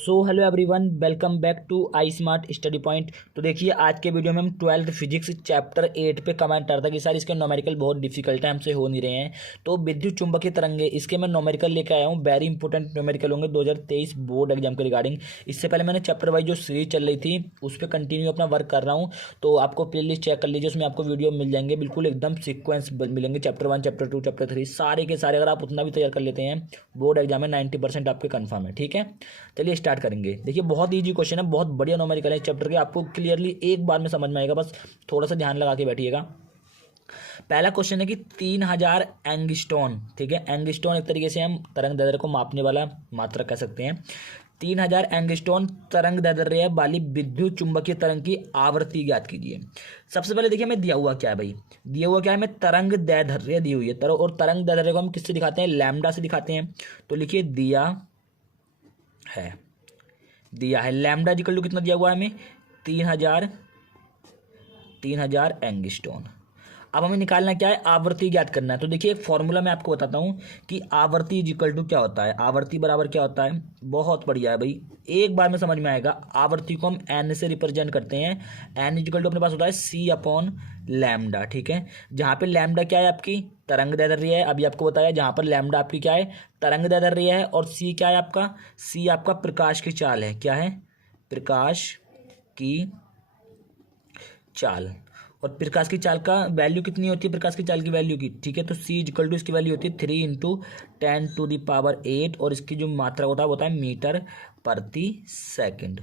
So hello everyone, welcome back to I smart study point. तो देखिए आज के वीडियो में हम 12th फिजिक्स चैप्टर 8 पे कमेंट करता कि सर इसके नोमेरिकल बहुत डिफिकल्ट है, हमसे हो नहीं रहे हैं। तो विद्युत चुंबकीय तरंगे इसके मैं नोमेरिकल लेकर आया हूँ। वेरी इंपॉर्टेंट नोमेरिकल होंगे 2023 बोर्ड एग्जाम के रिगार्डिंग। इससे पहले मैंने चैप्टर वाइज जो सीरीज चल रही थी उस पर कंटिन्यू अपना वर्क कर रहा हूँ। तो आपको प्ले लिस्ट चेक कर लीजिए, उसमें आपको वीडियो मिल जाएंगे, बिल्कुल एकदम सीक्वेंस मिलेंगे। चैप्टर 1, चैप्टर 2, चैप्टर 3 सारे के सारे अगर आप उतना भी तैयार कर लेते हैं बोर्ड एग्जाम में 90% आपके कन्फर्म है। ठीक है, चलिए स्टार्ट करेंगे। देखिए बहुत ईजी क्वेश्चन है, बहुत बढ़िया नोमेरिकल है चैप्टर के, आपको क्लियरली एक बार में समझ में आएगा, बस थोड़ा सा ध्यान लगा के बैठिएगा। पहला क्वेश्चन है कि 3000 एंगस्ट्रॉन, ठीक है, एंगस्ट्रॉन एक तरीके से हम तरंग दैर्ध्य को मापने वाला मात्रक कह सकते हैं। 3000 एंगस्ट्रॉन तरंग दैर्ध्य वाली विद्युत चुंबकीय तरंग की आवृत्ति ज्ञात कीजिए। सबसे पहले देखिए हमें दिया हुआ क्या है भाई, दिया हुआ क्या है, हमें तरंग दैर्ध्य दी हुई है और तरंग दैर्ध्य को हम किससे दिखाते हैं, लैम्डा से दिखाते हैं। तो लिखिए दिया है लैम्डा इक्वल टू कितना दिया हुआ है हमें, 3000 एंगस्ट्रॉन। अब हमें निकालना क्या है, आवृत्ति ज्ञात करना है। तो देखिए एक फॉर्मूला मैं आपको बताता हूँ कि आवृत्ति इक्वल टू क्या होता है। आवृत्ति बराबर क्या होता है, बहुत बढ़िया है भाई, एक बार में समझ में आएगा। आवृत्ति को हम एन से रिप्रेजेंट करते हैं। एन इक्वल टू अपने पास होता है सी अपॉन लैम्डा, ठीक है, जहाँ पे लैम्डा क्या है आपकी तरंग दैर्ध्य है, अभी आपको बताया। जहाँ पर लैम्डा आपकी क्या है, तरंग दैर्ध्य है, और सी क्या है आपका, सी आपका प्रकाश की चाल है। क्या है, प्रकाश की चाल। और प्रकाश की चाल का वैल्यू कितनी होती है, प्रकाश की चाल की वैल्यू की, ठीक है। तो सी इक्वल टू इसकी वैल्यू होती है 3 × 10⁸, और इसकी जो मात्रा होता है वो होता है मीटर प्रति सेकंड।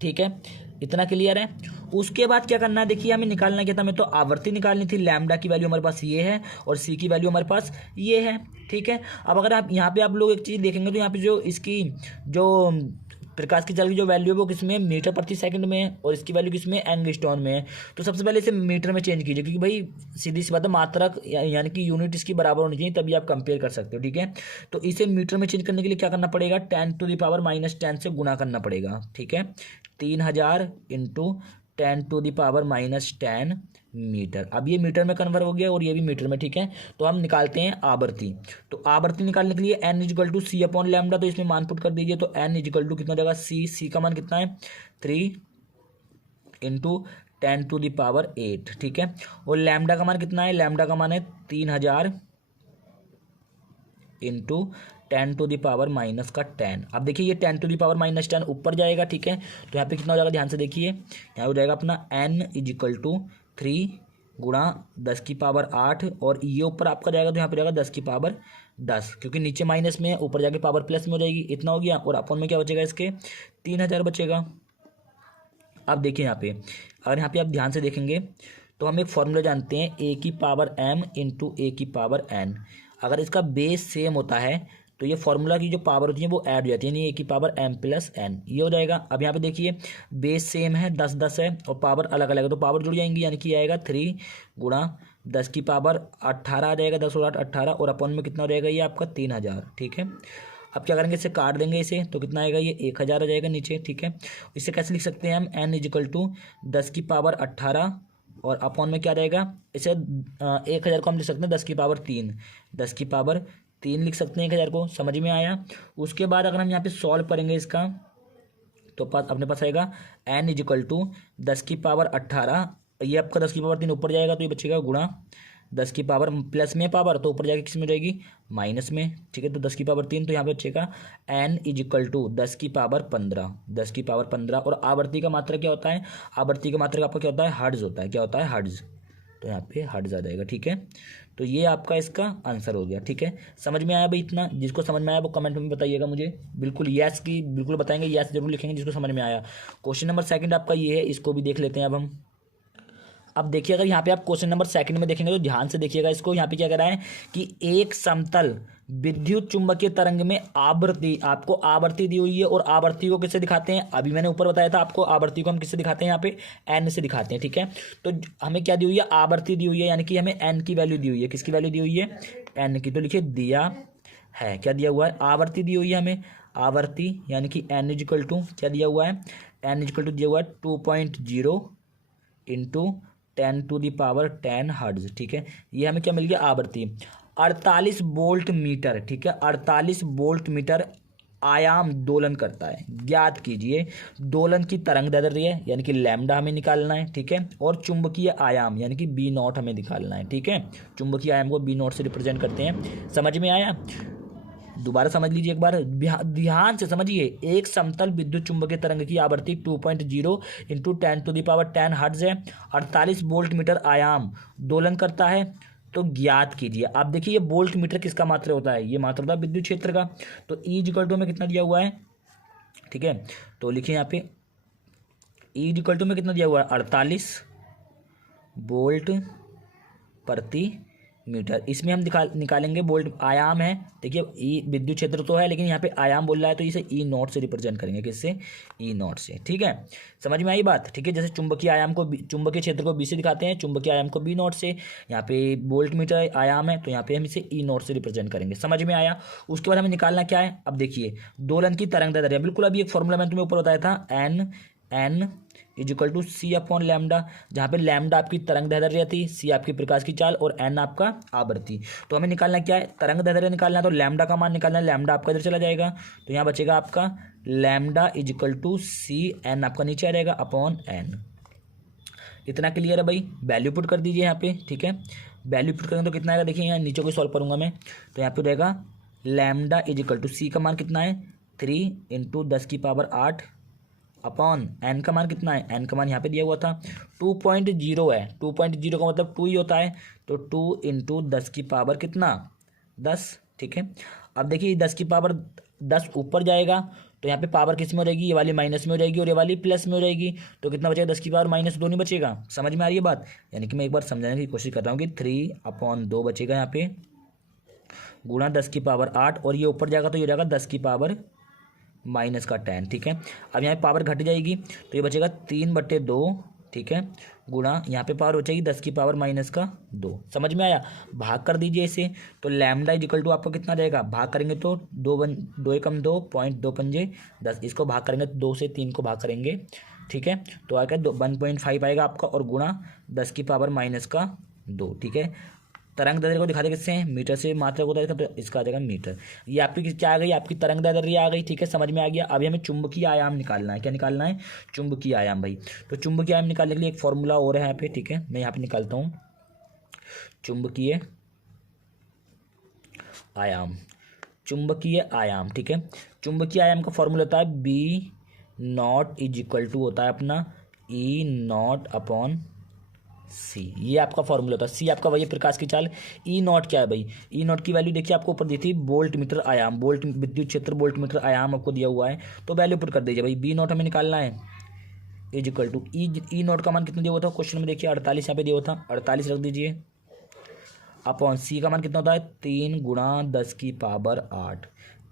ठीक है, इतना क्लियर है। उसके बाद क्या करना है, देखिए हमें निकालना क्या था, हमें तो आवृत्ति निकालनी थी। लैम्डा की वैल्यू हमारे पास ये है और सी की वैल्यू हमारे पास ये है। ठीक है, अब अगर आप यहाँ पे आप लोग एक चीज़ देखेंगे तो यहाँ पे जो इसकी जो प्रकाश की चाल की जो वैल्यू है वो किसमें, मीटर प्रति सेकंड में है, और इसकी वैल्यू किसमें, एंगस्ट्रॉन में है। तो सबसे पहले इसे मीटर में चेंज कीजिए, क्योंकि भाई सीधी सी बात है, मात्रक यानी कि यूनिट इसकी बराबर होनी चाहिए, तभी आप कंपेयर कर सकते हो। ठीक है, तो इसे मीटर में चेंज करने के लिए क्या करना पड़ेगा, 10⁻⁻10 से गुणा करना पड़ेगा। ठीक है, 3000 × 10⁻−10 मीटर। अब ये मीटर में कन्वर्ट हो गया और ये भी मीटर में। ठीक है, तो हम निकालते हैं आवृत्ति। तो आवृत्ति निकालने के लिए n equal to c upon lambda, तो इसमें मान पुट कर दीजिए। तो n इक्वल टू कितना जाएगा, सी का मान कितना है 3 × 10⁸। ठीक है, और लैम्डा का मान कितना है, लैम्डा का मान है 3000 × 10⁻−10। अब देखिए ये 10⁻−10 ऊपर जाएगा। ठीक है, तो यहाँ पे कितना हो जाएगा, ध्यान से देखिए, यहाँ हो जाएगा अपना n इक्वल टू 3 × 10⁸, और ये ऊपर आपका जाएगा तो यहाँ पे जाएगा 10⁻10, क्योंकि नीचे माइनस में है, ऊपर जाके पावर प्लस में हो जाएगी। इतना हो गया, और अपॉन में क्या बचेगा, इसके 3000 बचेगा। अब देखिए यहाँ पे, अगर यहाँ पे आप ध्यान से देखेंगे तो हम एक फॉर्मूला जानते हैं, a⁻m × a⁻n। अगर इसका बेस सेम होता है तो ये फॉर्मूला की जो पावर होती है वो ऐड हो जाती है, यानी a⁻m+n, ये हो जाएगा। अब यहाँ पे देखिए बेस सेम है, 10 है, और पावर अलग अलग है, तो पावर जुड़ जाएंगी, यानी कि आएगा 3 × 10⁻18 आ जाएगा, 10 और 8 18, और अपॉन में कितना हो जाएगा, ये आपका 3000। ठीक है, अब क्या करेंगे, इसे काट देंगे इसे, तो कितना आएगा, ये 1000 आ जाएगा नीचे। ठीक है, इसे कैसे लिख सकते हैं हम, n इक्वल टू 10⁻18, और अपॉन में क्या रहेगा, इसे 1000 को हम लिख सकते हैं 10⁻3 लिख सकते हैं 1000 को। समझ में आया। उसके बाद अगर हम यहाँ पे सॉल्व करेंगे इसका, तो अपने पास आएगा n इक्वल टू 10⁻18, ये आपका 10⁻3 ऊपर जाएगा तो ये बचेगा गुणा 10 प्लस में पावर, तो ऊपर जाके किस में हो जाएगी, माइनस में। ठीक है, तो 10⁻3, तो यहाँ पे बचेगा n इक्वल टू 10⁻15। और आवृत्ति का मात्रा क्या होता है, आवृत्ति का मात्रा आपका क्या होता है, हर्ट्ज होता है। क्या होता है, हर्ट्ज, तो यहाँ पे हर्ट्ज आ जाएगा। ठीक है, तो ये आपका इसका आंसर हो गया। ठीक है, समझ में आया भाई इतना, जिसको समझ में आया वो कमेंट में बताइएगा मुझे, बिल्कुल यस की बिल्कुल बताएंगे, यस जरूर लिखेंगे जिसको समझ में आया। क्वेश्चन नंबर 2 आपका ये है, इसको भी देख लेते हैं अब देखिए अगर यहाँ पे आप क्वेश्चन नंबर 2 में देखेंगे तो ध्यान से देखिएगा इसको। यहाँ पे क्या कह रहा है कि एक समतल विद्युत चुंबकीय तरंग में आवृत्ति, आपको आवृत्ति दी हुई है, और आवृत्ति को किससे दिखाते हैं, अभी मैंने ऊपर बताया था आपको, आवृत्ति को हम किससे दिखाते हैं, यहाँ पे n से दिखाते हैं। ठीक है, तो हमें क्या दी हुई है, आवृत्ति दी हुई है, यानी कि हमें n की वैल्यू दी हुई है। किसकी वैल्यू दी हुई है, n की। तो लिखिए दिया है, क्या दिया हुआ है, आवृत्ति दी हुई है हमें, आवृत्ति, यानी कि n इक्वल टू क्या दिया हुआ है, n इक्वल टू दिया हुआ है 2.0 × 10⁻10 हर्ट्ज। ठीक है, ये हमें क्या मिल गया, आवृत्ति। 48 वोल्ट मीटर, ठीक है, 48 वोल्ट मीटर आयाम दोलन करता है। ज्ञात कीजिए दोलन की तरंग दैर्ध्य यानी कि लैम्डा हमें निकालना है, ठीक है, और चुंबकीय आयाम यानी कि बी नॉट हमें निकालना है, ठीक है। चुंबकीय आयाम को बी नॉट से रिप्रेजेंट करते हैं। समझ में आया? दोबारा समझ लीजिए एक बार, ध्यान से समझिए। एक समतल विद्युत चुंबकीय तरंग की आवृत्ति 2.0 इंटू 10⁻10 हर्ट्ज है, 48 वोल्ट मीटर आयाम दोलन करता है। तो ज्ञात कीजिए। आप देखिए ये वोल्ट मीटर किसका मात्रा होता है? ये मात्रा होता है विद्युत क्षेत्र का। तो ई इक्वल टू में कितना दिया हुआ है, ठीक है, तो लिखिए यहाँ पे ई इक्वल टू में कितना दिया हुआ है, 48 वोल्ट प्रति मीटर। इसमें हम निकालेंगे वोल्ट, आयाम है, देखिए ई विद्युत क्षेत्र तो है लेकिन यहाँ पे आयाम बोल रहा है, तो इसे ई नॉट से रिप्रेजेंट करेंगे। किससे? ई नॉट से, ठीक है। समझ में आई बात? ठीक है, जैसे चुंबकीय आयाम को, चुंबकीय क्षेत्र को बी से दिखाते हैं, चुंबकीय आयाम को बी नॉट से। यहाँ पे वोल्ट मीटर आयाम है तो यहाँ पे हम इसे ई नॉट से रिप्रेजेंट करेंगे। समझ में आया? उसके बाद हमें निकालना क्या है, अब देखिए दोलन की तरंग दैर्ध्य, बिल्कुल अभी एक फॉर्मूला मैंने तुम्हें ऊपर बताया था, n is equal to c upon lambda, जहाँ पे लैम्डा आपकी तरंग दैर्ध्य थी, सी आपकी प्रकाश की चाल और एन आपका आवृत्ति। तो हमें निकालना क्या है, तरंग दैर्ध्य निकालना है, तो लैम्डा का मान निकालना है। लैम्डा आपका इधर चला जाएगा तो यहाँ बचेगा आपका lambda is equal to c, n आपका नीचे आ जाएगा अपॉन एन। इतना क्लियर है भाई? वैल्यू पुट कर दीजिए यहाँ पे, ठीक है। वैल्यू पुट करेंगे तो कितना आएगा, देखिए यहाँ नीचे को सॉल्व करूंगा मैं, तो यहाँ पे रहेगा लैम्डा इज इक्वल टू सी का मान कितना है 3 इंटू 10⁸ अपॉन एन का मान कितना है, एन का मान यहाँ पे दिया हुआ था 2.0 है। 2.0 का मतलब 2 ही होता है, तो 2 इंटू 10⁻ कितना 10, ठीक है। अब देखिए 10⁻10 ऊपर जाएगा तो यहाँ पे पावर किस में हो जाएगी, ये वाली माइनस में हो जाएगी और ये वाली प्लस में हो जाएगी, तो कितना बचेगा 10⁻−2 नहीं बचेगा। समझ में आ रही है बात? यानी कि मैं एक बार समझाने की कोशिश कर रहा हूँ कि 3/2 बचेगा यहाँ पे गुणा 10⁸ और ये ऊपर जाएगा तो ये जाएगा 10⁻−10, ठीक है। अब यहाँ पे पावर घट जाएगी तो ये बचेगा 3/2, ठीक है, गुणा यहाँ पे पावर हो जाएगी 10⁻−2। समझ में आया? भाग कर दीजिए इसे, तो लैम्डा इज इक्वल टू आपका कितना रहेगा, भाग करेंगे तो 2 एकम 2 0.2 10, इसको भाग करेंगे तो 2 से 3 को भाग करेंगे, ठीक है, तो आएगा 1.5 आएगा आपका और गुणा 10⁻−2, ठीक है। तरंग दैर्ध्य को दिखाते किससे हैं, मीटर से मात्रा को तो इसका आ जाएगा मीटर। ये आपकी क्या आ गई, आपकी तरंग दैर्ध्य आ गई, ठीक है, समझ में आ गया। अभी हमें चुंबकीय आयाम निकालना है। क्या निकालना है? चुंबकीय आयाम भाई। तो चुंबकीय आयाम निकालने के लिए एक फॉर्मूला और है यहाँ पे, ठीक है, मैं यहाँ पे निकालता हूँ चुंबकीय आयाम। चुंबकीय आयाम, ठीक है, चुंबकीय आयाम का फॉर्मूला होता है B naught is equal to होता है अपना ई नॉट अपॉन सी। ये आपका फॉर्मूला होता है। सी आपका वही प्रकाश की चाल। ई नॉट क्या है भाई? ई नॉट की वैल्यू देखिए आपको ऊपर दी थी वोल्ट मीटर आयाम, वोल्ट विद्युत क्षेत्र वोल्ट मीटर आयाम आपको दिया हुआ है, तो वैल्यू पुट कर दीजिए भाई। बी नॉट हमें निकालना है is equal to e naught का मान कितना दिया हुआ था क्वेश्चन में, देखिए 48 यहाँ पे दिया हुआ था, 48 रख दीजिए अपॉन सी का मान कितना होता है 3 गुणा 10⁸।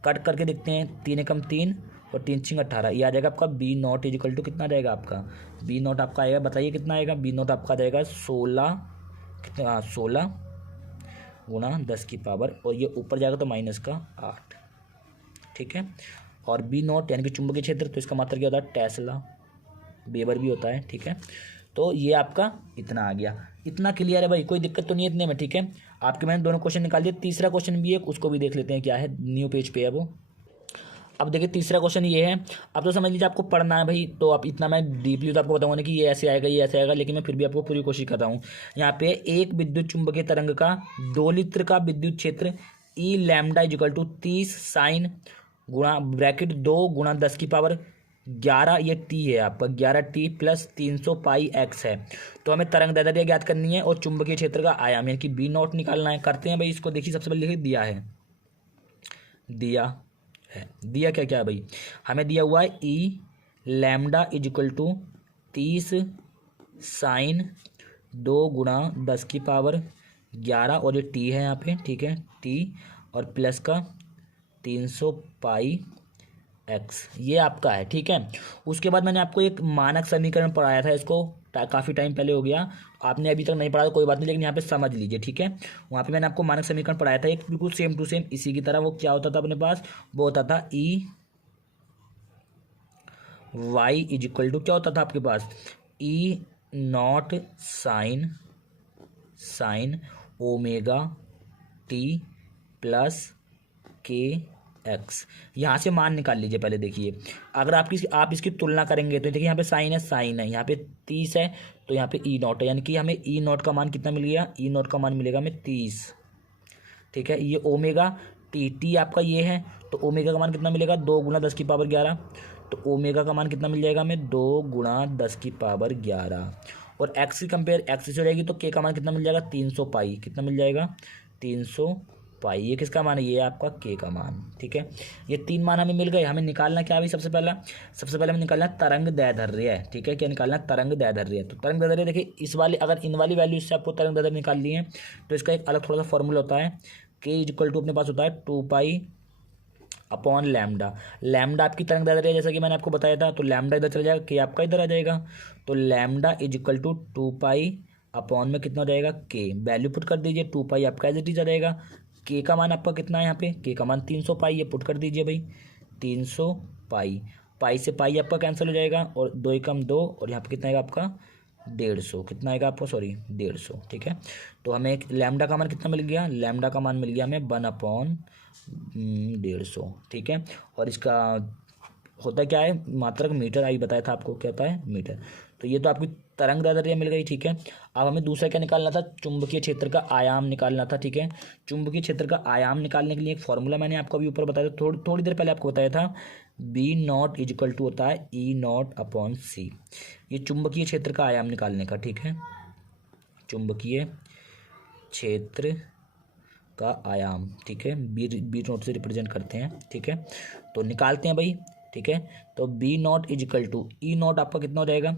कट करके देखते हैं, 3 एकम 3 और 3 छिंग 18, ये आ जाएगा आपका B naught is equal to कितना रहेगा आपका, बी नॉट आपका आएगा, बताइए कितना आएगा, बी नॉट आपका आ जाएगा 16, कितना 16 गुणा 10⁻, और ये ऊपर जाएगा तो -8, ठीक है। और बी नॉट यानी कि चुंबकीय क्षेत्र, तो इसका मात्रा क्या होता है टेस्ला, वेबर भी होता है, ठीक है। तो ये आपका इतना आ गया। इतना क्लियर है भाई? कोई दिक्कत तो नहीं है इतने में? ठीक है, आपके मैंने दोनों क्वेश्चन निकाल दिए। तीसरा क्वेश्चन भी है, उसको भी देख लेते हैं क्या है, न्यू पेज पे है वो। अब देखिए तीसरा क्वेश्चन ये है, अब तो समझ लीजिए आपको पढ़ना है भाई, तो आप इतना मैं डीपली तो आपको बताऊंगा नहीं कि ये ऐसे आएगा ये ऐसे आएगा, लेकिन मैं फिर भी आपको पूरी कोशिश कर रहा हूँ। यहाँ पे एक विद्युत चुंबकीय तरंग का 2 लीटर का विद्युत क्षेत्र E lambda is equal to 30 sine गुणा ब्रैकेट 2 गुणा 10⁻11, ये टी है आपका 11T प्लस 300 पाई एक्स है। तो हमें तरंग दैर्ध्य ज्ञात करनी है और चुंबकीय क्षेत्र का आयाम यानी कि बी नॉट निकालना है। करते हैं भाई इसको, देखिए सबसे पहले लिखिए दिया है दिया क्या क्या है भाई, हमें दिया हुआ है E lambda is equal to 30 sine 2 गुणा 10⁻11 और ये टी है यहाँ पे, ठीक है, टी और प्लस का 300 पाई एक्स, ये आपका है, ठीक है। उसके बाद मैंने आपको एक मानक समीकरण पढ़ाया था, इसको काफ़ी टाइम पहले हो गया, आपने अभी तक नहीं पढ़ा तो कोई बात नहीं, लेकिन यहाँ पे समझ लीजिए, ठीक है। वहाँ पे मैंने आपको मानक समीकरण पढ़ाया था एक बिल्कुल सेम टू सेम इसी की तरह। वो क्या होता था अपने पास, वो होता था E Y is equal to क्या होता था आपके पास, E naught sine omega T plus K X. यहाँ से मान निकाल लीजिए पहले। देखिए अगर आप इसकी तुलना करेंगे तो देखिए यहाँ पे साइन है, यहाँ पे 30 है, तो यहाँ पे ई नॉट है, यानी कि हमें ई नॉट का मान कितना मिल गया, ई नॉट का मान मिलेगा हमें 30। ठीक है, ये ओमेगा टी आपका ये है, तो ओमेगा का मान कितना मिलेगा, 2 गुना 10 की पावर 11। तो ओमेगा का मान कितना मिल जाएगा हमें, 2 गुना 10 की पावर 11। और एक्स की कंपेयर एक्स से हो जाएगी तो के का मान कितना मिल जाएगा, 300 पाई। कितना मिल जाएगा, 300 पाई। ये किसका मान है, ये आपका के का मान। ठीक है, ये 3 मान हमें मिल गए। हमें निकालना क्या है सबसे पहले हमें निकालना है तरंग दैर्ध्य है। ठीक है, क्या निकालना है, तरंग दैर्ध्य। तो तरंग दैर्ध्य देखिए इस वाले, अगर इन वाली वैल्यू से आपको तरंग दैर्ध्य निकाल ली है तो इसका एक अलग थोड़ा सा फॉर्मूला होता है। के इक्वल टू अपने पास होता है 2 पाई अपॉन लैम्डा। लैम्डा आपकी तरंग दैर्ध्य है जैसा कि मैंने आपको बताया था, तो लैम्डा इधर चला जाएगा, के आपका इधर आ जाएगा। तो lambda is equal to 2 pi upon में कितना हो जाएगा, के। वैल्यू पुट कर दीजिए, 2 पाई आपका एज इट इज आ जाएगा। के का मान आपका कितना है यहाँ पे, के का मान 300 पाई, ये पुट कर दीजिए भाई, 300 पाई। पाई से पाई आपका कैंसिल हो जाएगा, और 2 एकम 2, और यहाँ पे कितना आएगा आपका 150। कितना आएगा आपको, सॉरी 150। ठीक है, तो हमें एक लैम्डा का मान कितना मिल गया, लैम्डा का मान मिल गया हमें 1 अपॉन 150। ठीक है, और इसका होता क्या है, मात्रक मीटर आई बताया था आपको, क्या होता है, मीटर। तो ये तो आपकी तरंग दैर्ध्य मिल गई। ठीक है, अब हमें दूसरा क्या निकालना था, चुंबकीय क्षेत्र का आयाम निकालना था। ठीक है, चुंबकीय क्षेत्र का आयाम निकालने के लिए एक फॉर्मूला मैंने आपको अभी ऊपर बताया था, थोड़ी देर पहले आपको बताया था, B naught is equal to होता है ई नॉट अपॉन सी। ये चुंबकीय क्षेत्र का आयाम निकालने का। ठीक है, चुंबकीय क्षेत्र का आयाम। ठीक है, बी नॉट से रिप्रेजेंट करते हैं। ठीक है, तो निकालते हैं भाई। ठीक है, तो B naught is equal to e naught आपका कितना हो जाएगा,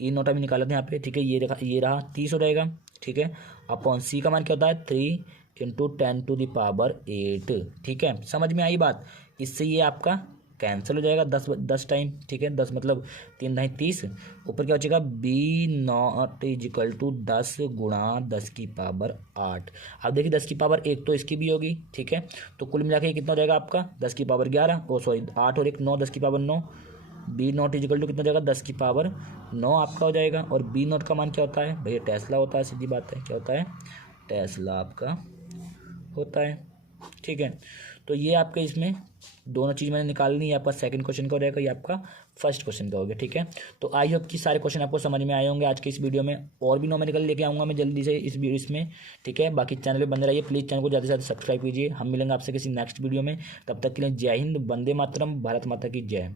ई नॉट अभी निकाला था यहाँ पे। ठीक है, ये रहा 30 हो जाएगा। ठीक है, अपॉन सी का मान क्या होता है, 3 इंटू 10⁸। ठीक है, समझ में आई बात। इससे ये आपका कैंसिल हो जाएगा 10 टाइम। ठीक है, 10 मतलब 3 × 30, ऊपर क्या हो जाएगा, B naught is equal to 10 गुणा 10 की पावर 8। अब देखिए 10 की पावर 1 तो इसकी भी होगी। ठीक है, तो कुल मिला के कितना हो जाएगा आपका, 10 की पावर 11, ओ सॉरी 8 और 1 9, 10 की power 9। B naught is equal to कितना हो जाएगा, 10 की पावर 9 आपका हो जाएगा। और बी नॉट का मान क्या होता है भैया, टेस्ला होता है, सीधी बात है। क्या होता है, टेस्ला आपका होता है। ठीक है, तो ये आपके इसमें दोनों चीज़ मैंने निकालनी है। आपका सेकंड क्वेश्चन का हो जाएगा, ये आपका फर्स्ट क्वेश्चन का हो गया। ठीक है, तो आई होप कि सारे क्वेश्चन आपको समझ में आए होंगे आज के इस वीडियो में। और भी न्यूमेरिकल लेके आऊँगा मैं जल्दी से इस वीडियो इसमें। ठीक है, बाकी चैनल पे बने रहिए प्लीज़, चैनल को ज़्यादा से ज़्यादा सब्सक्राइब कीजिए। हम मिलेंगे आपसे किसी नेक्स्ट वीडियो में, तब तक के लिए जय हिंद, वंदे मातरम, भारत माता की जय।